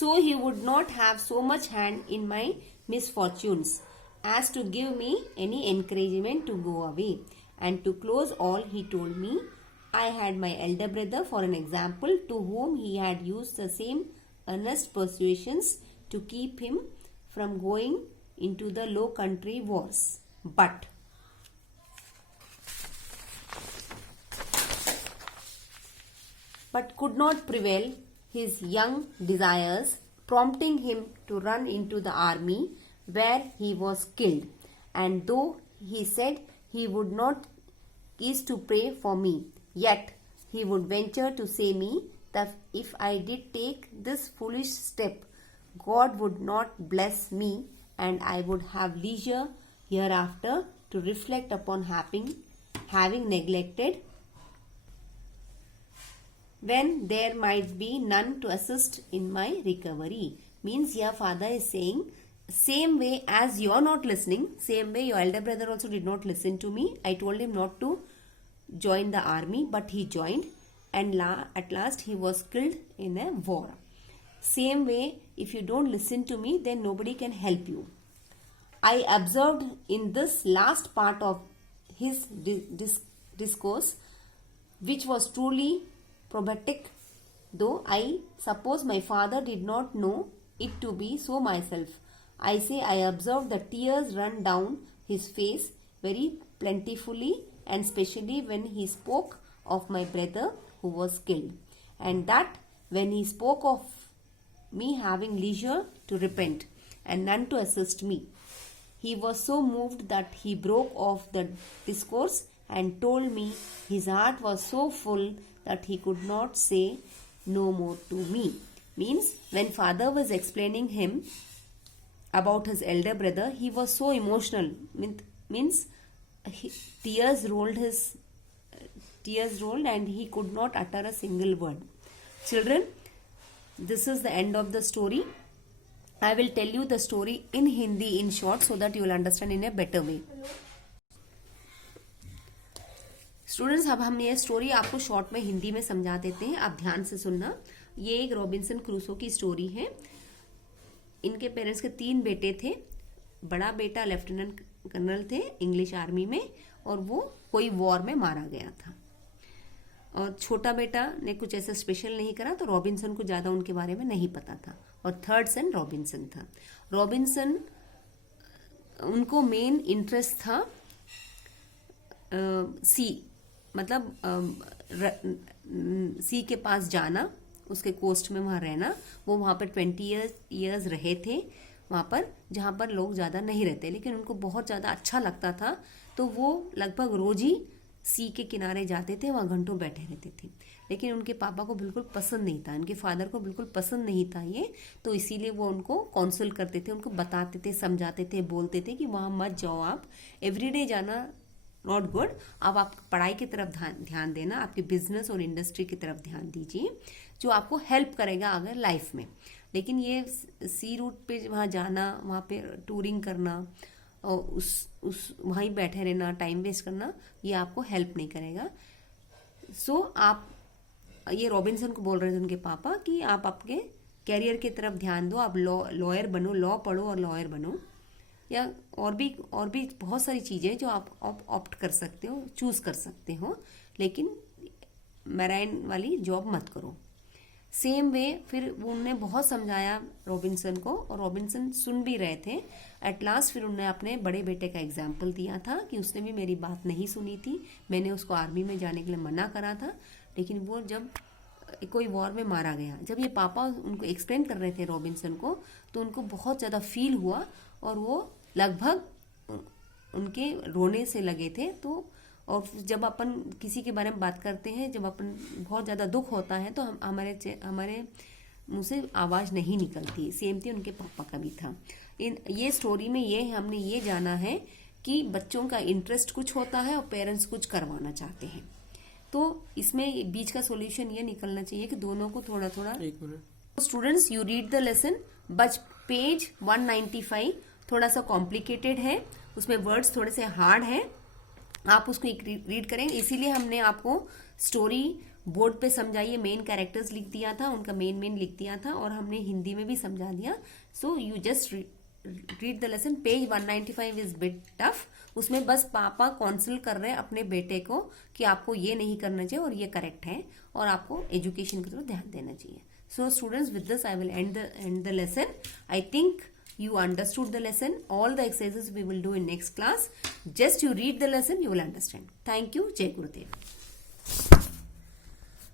so he would not have so much hand in my misfortunes as to give me any encouragement to go away. And to close all, he told me I had my elder brother for an example, to whom he had used the same earnest persuasions to keep him from going into the low country wars. But could not prevail his young desires, prompting him to run into the army, where he was killed. And though he said he would not cease to pray for me, yet he would venture to say me that if I did take this foolish step, God would not bless me, and I would have leisure hereafter to reflect upon having neglected, when there might be none to assist in my recovery. Means your father is saying, same way as you are not listening, same way your elder brother also did not listen to me. I told him not to join the army, but he joined, and at last he was killed in a war. Same way, if you don't listen to me, then nobody can help you. I observed in this last part of his discourse, which was truly prophetic, though I suppose my father did not know it to be so myself. I say I observed the tears run down his face very plentifully, and especially when he spoke of my brother who was killed, and that when he spoke of me having leisure to repent and none to assist me. He was so moved that he broke off the discourse and told me his heart was so full that he could not say no more to me. Means when father was explaining him about his elder brother, he was so emotional. Means tears rolled and he could not utter a single word. Children, this is the end of the story. I will tell you the story in Hindi in short so that you will understand in a better way. Students, अब हम ये story आपको short में हिंदी में समझा देते हैं, आप ध्यान से सुनना। ये एक रॉबिन्सन क्रूसो की स्टोरी है। इनके पेरेंट्स के 3 बेटे थे। बड़ा बेटा लेफ्टिनेंट कर्नल थे इंग्लिश आर्मी में, और वो कोई वॉर में मारा गया था। और छोटा बेटा ने कुछ ऐसा स्पेशल नहीं करा, तो रॉबिन्सन को ज्यादा उनके बारे में नहीं पता था। और थर्ड सन रॉबिन्सन था। रॉबिन्सन, उनको मेन इंटरेस्ट था सी, मतलब सी के पास जाना, उसके कोस्ट में वहां रहना। वो वहां पर 20 ईयर्स रहे थे, वहां पर जहां पर लोग ज्यादा नहीं रहते, लेकिन उनको बहुत ज्यादा अच्छा लगता था। तो वो लगभग रोज ही सी के किनारे जाते थे, वहां घंटों बैठे रहते थे। लेकिन उनके पापा को बिल्कुल पसंद नहीं था, उनके फादर को बिल्कुल पसंद नहीं था ये। तो इसीलिए वो उनको काउंसिल करते थे, उनको बताते थे, समझाते थे, बोलते थे कि वहां मत जाओ, आप एवरीडे जाना नॉट गुड। अब आप पढ़ाई की तरफ ध्यान देना, आपके बिजनेस और इंडस्ट्री की तरफ ध्यान दीजिए, जो आपको हेल्प करेगा अगर लाइफ में। लेकिन ये सी रूट पे वहां जाना, वहां पे टूरिंग करना और उस वहीं बैठे रहना, टाइम वेस्ट करना, ये आपको हेल्प नहीं करेगा। सो आप, ये रॉबिन्सन को बोल रहे थे उनके पापा कि आप आपके कैरियर की तरफ ध्यान दो, आप लॉयर बनो, लॉ पढ़ो और लॉयर बनो, या और भी बहुत सारी चीजें जो आप ऑप्ट कर सकते हो, चूज कर सकते हो, लेकिन मैराइन वाली जॉब मत करो। सेम वे फिर उन्होंने बहुत समझाया रॉबिन्सन को, और रॉबिन्सन सुन भी रहे थे। एट लास्ट फिर उन्होंने अपने बड़े बेटे का एग्जाम्पल दिया था कि उसने भी मेरी बात नहीं सुनी थी, मैंने उसको आर्मी में जाने के लिए मना करा था, लेकिन वो जब कोई वॉर में मारा गया। जब ये पापा उनको एक्सप्लेन कर रहे थे रॉबिन्सन को, तो उनको बहुत ज्यादा फील हुआ, और वो लगभग उनके रोने से लगे थे। तो और जब अपन किसी के बारे में बात करते हैं, जब अपन बहुत ज्यादा दुख होता है, तो हमारे मुंह से आवाज नहीं निकलती। सेम थी उनके पापा का भी था। ये स्टोरी में हमने ये जाना है कि बच्चों का इंटरेस्ट कुछ होता है और पेरेंट्स कुछ करवाना चाहते हैं। तो इसमें बीच का सॉल्यूशन ये निकलना चाहिए कि दोनों को थोड़ा थोड़ा। Students, you read the lesson, बच पेज 195 थोड़ा सा कॉम्प्लिकेटेड है, उसमें वर्ड्स थोड़े से हार्ड हैं, आप उसको रीड करेंगे। इसीलिए हमने आपको स्टोरी बोर्ड पे समझाइए, मेन कैरेक्टर्स लिख दिया था, उनका मेन लिख दिया था और हमने हिंदी में भी समझा दिया. So you just read the lesson. Page 195 is bit tough. उसमें बस पापा कॉन्सल्ट कर रहे हैं अपने बेटे को कि आपको ये नहीं करना चाहिए और ये करेक्ट है और आपको एजुकेशन की तरफ ध्यान देना चाहिए. So students, with this I will end the lesson. I think you understood the lesson. All the exercises we will do in next class. Just you read the lesson, you will understand. Thank you. Jai Gurudev.